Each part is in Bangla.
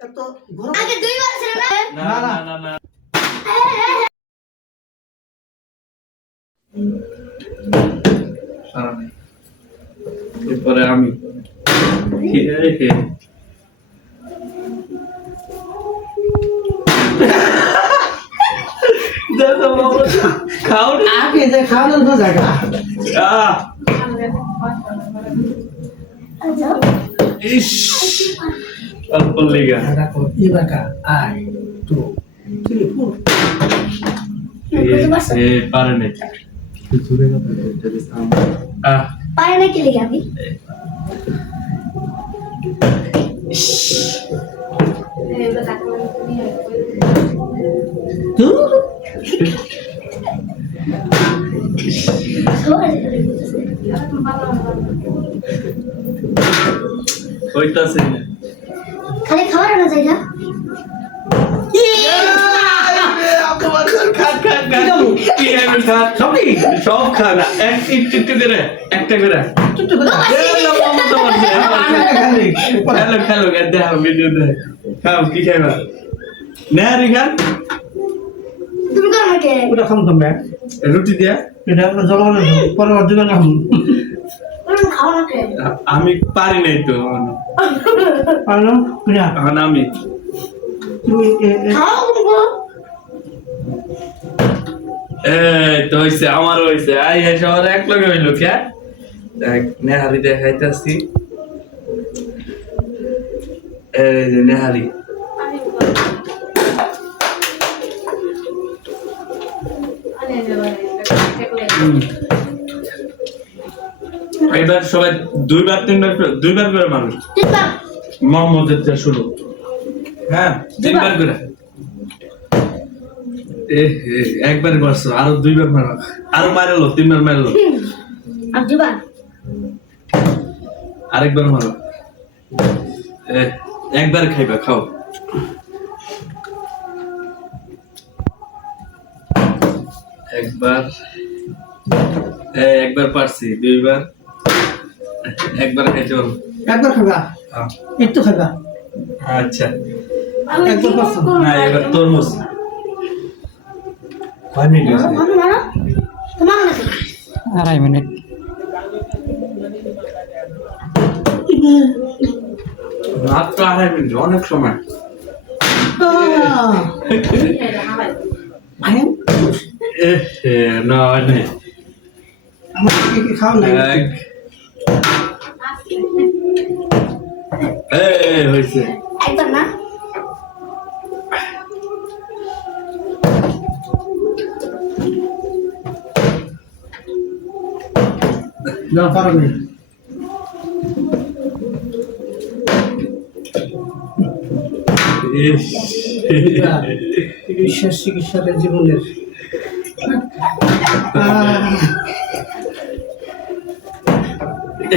এত ঘোরা আগে দুইবার ছিল না না না না সারানি এরপরে আমি খাও আগে যে খাওয়ানোর তো জায়গা ইস অল্প লেগা রাখো এবার কা আই টু থ্রি ফোর এ পারে না জোরে কথা যদি সাউন্ড পারে না কি লেগে আমি হইতাছে না খালি খাবার না যাই না সব খানা একটু করে একটা করে খেলো দেখো ভিডিও দেখ খাও কি খাইবা নেহারি খান তুমি কর আমাকে ওটা খাম খাম ব্যাগ রুটি দিয়া এটা জলবানো পরে দিবেন খাম খাও না কে আমি পারি নাই তো আনো না এখন আমি তুমি খাও তো হইছে আমার হইছে আই হ্যাঁ সবার এক লগে হইলো কে দেখ নেহারি দেখাইতাছি এই যে নেহারি এবার সবাই দুইবার করে মানুষ মোহাম্মদের যা শুরু হ্যাঁ তিনবার করে একবার মারছো আরো দুইবার মারো আরো মারলো তিনবার মারলো আর দিবা আরেকবার মারো একবার খাইবা খাও একবার পারছি দুইবার একবার খাইতে পারবো একবার খাবা একটু খাবা আচ্ছা একবার করছো না এবার তরমুজ কয় মিনিট হয়েছে? মারো তোমার না 2.5 মিনিট মাত্র 2.5 মিনিট অনেক সময় ভাইয়া না নেই আমার কি খাও না হয়েছে একবার না না পারো না বিশ্বাস চিকিৎসার জীবনের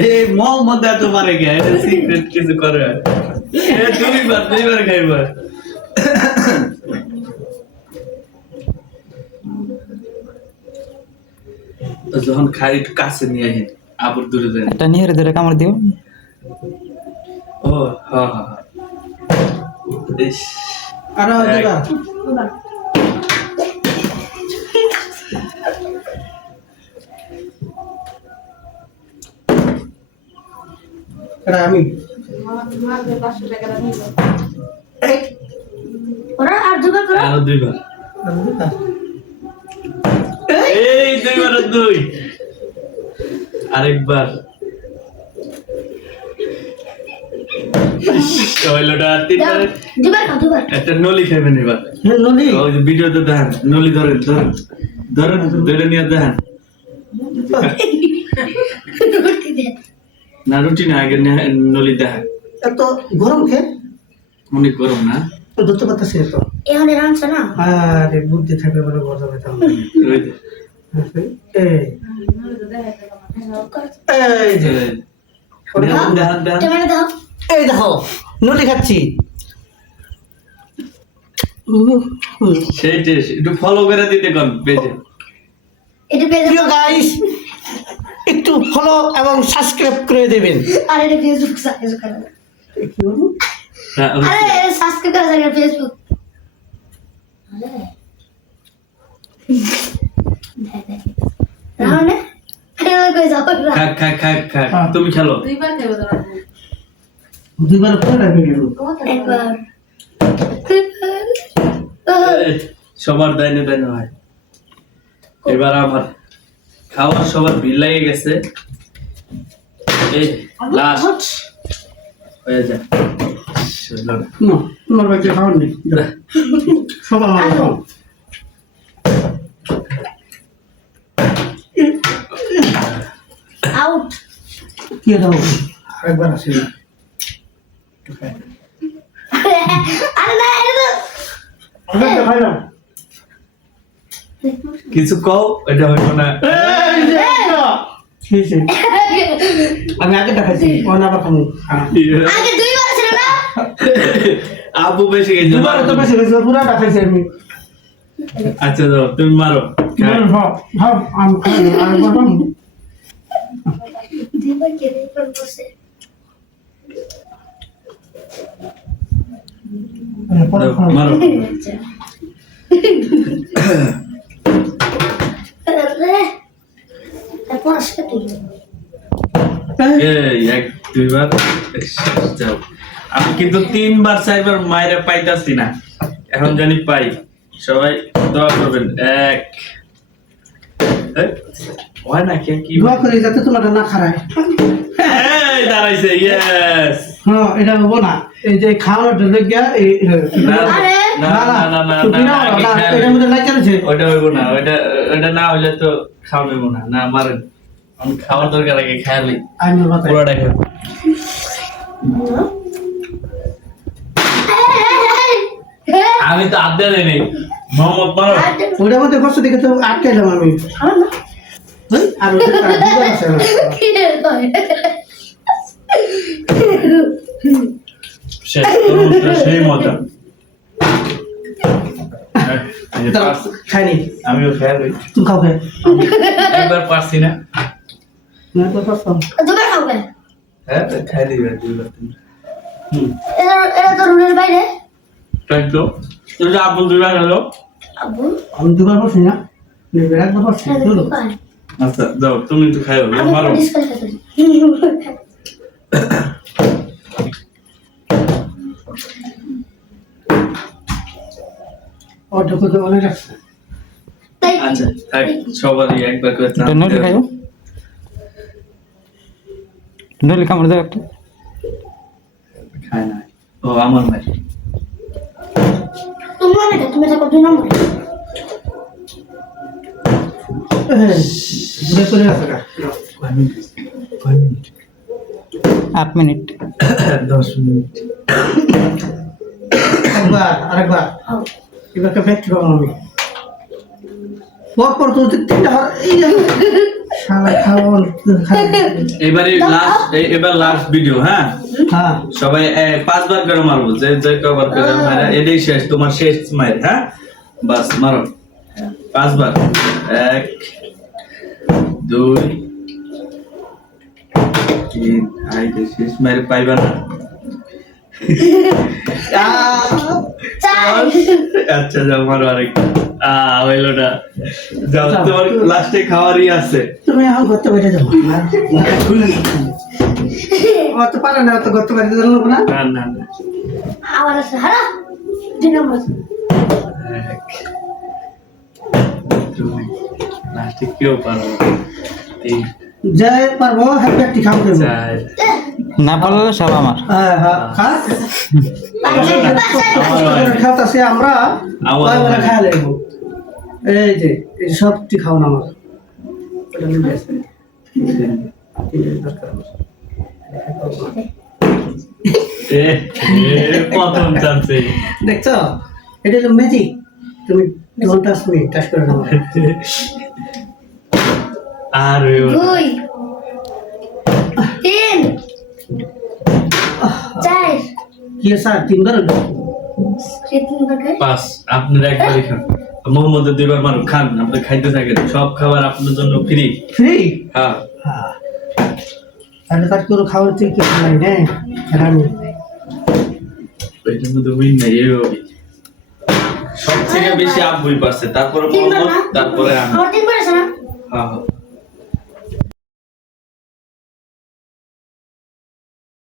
এই মোহাম্মদ এত পারে কে সিক্রেট কিছু করে দুইবার খাইবার যখন খাই একটু কাছে নিয়ে আসেন আবার দূরে যায় এটা নিয়ে ধরে কামড় দিও ও হ্যাঁ হ্যাঁ ইস আর দাদা এটা আমি ওরা আর দুবার করো আরো দুইবার এই দুইবার দুই আরেকবার দুবার খাও দুবার একটা নলি খাইবেন এবার নলি ওই যে ভিডিওতে দেখেন নলি ধরেন ধরে নিয়ে দেখেন না রুটি না আগে নলি দেখেন এত গরম কে অনেক গরম না ধরতে পারতেছি তো এখানে রাঁধছে না আরে বুদ্ধি থাকবে বলে বলা যাবে তাহলে ওই যে, এই যে দেখেন ক্যামেরা দাও এই দেখো নলি খাচ্ছি সেই টেস্ট একটু ফলো করে দিতে কোন পেজে এটা পেজ প্রিয় গাইস একটু ফলো এবং সাবস্ক্রাইব করে দেবেন আর এটা ফেসবুক সাইজ করে কি বলবো আরে সাবস্ক্রাইব করা যায় ফেসবুক রাহুল আরে কই যাও খা তুমি খেলো দুইবার করে রাখি গেল একবার সবার দাইনে দাইনে হয় এবার আমার খাওয়ার সবার ভিড় লেগে গেছে এই লাস্ট হয়ে যায় না তোমার বাচ্চা খাওয়ার নেই সব আমার খাও আউট কি দাও আরেকবার আসি না আরে না এটা আরেকটা খাই না কিছু কও এটা হইব না আমি আগে দেখাইছি অন আবার খাবো আগে দুইবার ছিল না আপু বেশি গেছে দুবার তো বেশি বেশি পুরো দেখাইছি আমি আচ্ছা দাও তুমি মারো ভাব ভাব আমি খাই আর বললাম দুইবার কে দুইবার বসে পরে খাবো মারো তারপর আসবে তুই এই এক দুইবার যাও আমি কিন্তু 3 বার 4 বার মায়েরা পাইতাছি না এখন জানি পাই সবাই দোয়া করবেন এক হয় না কি দোয়া করি যাতে তোমার না খারায় এই দাঁড়াইছে ইয়েস হ্যাঁ এটা হবো না এই যে খাওয়ার জন্য গিয়া এই না আরে না না না তুমি না নাও আগে না খেয়াল- এটার মধ্যে লাইক আছে ওইটা হইব না ওইটা না হইলে তো খাওয়া হইব না না মারেন আমি খাওয়ার দরকার আগে খেয়ালি আমি বাতাই পুরোটা খাও আমি তো আড্ডা দেই নাই মোহাম্মদ মারো ওটার মধ্যে কষ্ট দেখে তো আটকাইলাম আমি ওই, আর ওটা আর দুবার আছে না। শেষ তরমুজটা সেই মজা এই যে দাঁড়াও, পারছি। খাইনি আমিও খেয়ালি তুমি খাও খাই একবার পারছি না না তো পারতাম দুবার খাবে হ্যাঁ খাই দিবে দুইবার এটা তো রুলের বাইরে তাই তো তুই যে আপন দুইবার হলো আব্বু আমি দুবার বসি না নিজের একবার বসছি চলো আচ্ছা যাও তুমি একটু খাইও আমি মারো ডিসকাস করতেছি ওর ঢুকে তো অনেক আছে তাই আচ্ছা থাক সবারই একবার করে চাপ নইলে দেও। খাইও নইলে কামড় দাও একটা খায় না ও আমার ভাই তুমি অনেক তুমি থাকো 2 নম্বরে ঘুরে চলে আসে না 8 মিনিট 10 মিনিট একবার আরেকবার খাও এবার কে ফেক্ট করব আমি পর তো তিনটা এই শালা খাওয়া এবার লাস্ট ভিডিও হ্যাঁ হ্যাঁ সবাই 5 বার করে মারবো যে যে কবার করে মারা এটাই শেষ তোমার শেষ মাইর হ্যাঁ বাস মারো 5 বার 1 2 3 আইতে শেষ মাইর পাইবা না চাই আচ্ছা যাও মারো আরেক হইলো না যাও তোমার লাস্টে খাওয়ারই আছে তুমি এখন করতে বাইরে যাবো অত পারে না তো করতে বাইরে যাবো না না না না আবার আছে হ্যাঁ 2 নম্বর এক দুই লাস্টে কেউ পারো না 3 যে পারবো হ্যাপি একটি খাম দেবো 4 না পারলে সব আমার হ্যাঁ হ্যাঁ খা খাওয়াতে আমরা কয়বার খাওয়া লাগবো এই যে এই সবটি খাওয়ান আমার ওটা নিয়ে আসবে দরকার আমার প্রথম চান্সে দেখছো এটা হলো ম্যাজিক তুমি ডোন্ট টাচ মি টাচ করে নাও আর 2 3 4 কি স্যার তিনবার হলো 3 বার খাই 5 আপনারা একবারই খান মোহাম্মদের 2 বার মারো খান আপনি খাইতে থাকেন সব খাবার আপনার জন্য ফ্রি ফ্রি হ্যাঁ হ্যাঁ তাহলে তার কোনো খাওয়ার থেকে কিছু নাই না আমি এটার মধ্যে উইন নাই এইভাবে সব থেকে বেশি আব্বুই পারছে, তারপরে তিনবার মোহাম্মদ, না? তারপরে আমি। আমার 3 বার আছে না? হ্যাঁ হ্যাঁ